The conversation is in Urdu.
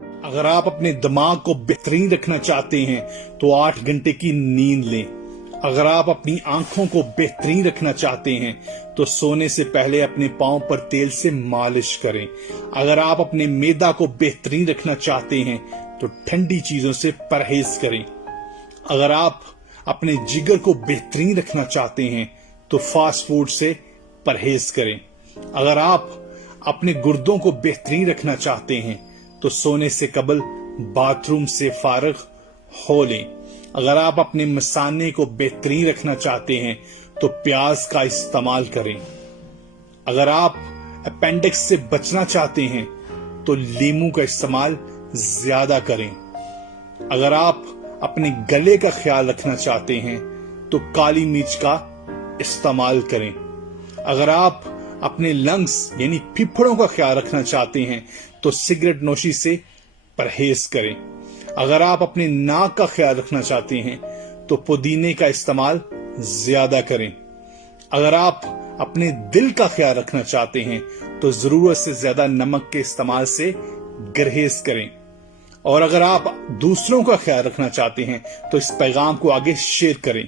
اگر آپ اپنے دماغ کو بہترین رکھنا چاہتے ہیں تو 8 گھنٹے کی نیند لیں۔ اگر آپ اپنی آنکھوں کو بہترین رکھنا چاہتے ہیں تو سونے سے پہلے اپنے پاؤں پر تیل سے مالش کریں۔ اگر آپ اپنے معدہ کو بہترین رکھنا چاہتے ہیں تو ٹھنڈی چیزوں سے پرہیز کریں۔ اگر آپ اپنے جگر کو بہترین رکھنا چاہتے ہیں تو فاسٹ فوڈ سے پرہیز کریں۔ اگر آپ اپنے گردوں کو بہترین رکھنا چاہتے ہیں تو سونے سے قبل باتھ روم سے فارغ ہو لیں۔ اگر آپ اپنے مثانے کو بہترین رکھنا چاہتے ہیں تو پیاز کا استعمال کریں۔ اگر آپ اپینڈکس سے بچنا چاہتے ہیں تو لیموں کا استعمال زیادہ کریں۔ اگر آپ اپنے گلے کا خیال رکھنا چاہتے ہیں تو کالی مرچ کا استعمال کریں۔ اگر آپ اپنے لنگز یعنی پھپھڑوں کا خیال رکھنا چاہتے ہیں تو سگریٹ نوشی سے پرہیز کریں۔ اگر آپ اپنے ناک کا خیال رکھنا چاہتے ہیں تو پودینے کا استعمال زیادہ کریں۔ اگر آپ اپنے دل کا خیال رکھنا چاہتے ہیں تو ضرورت سے زیادہ نمک کے استعمال سے گریز کریں۔ اور اگر آپ دوسروں کا خیال رکھنا چاہتے ہیں تو اس پیغام کو آگے شیئر کریں۔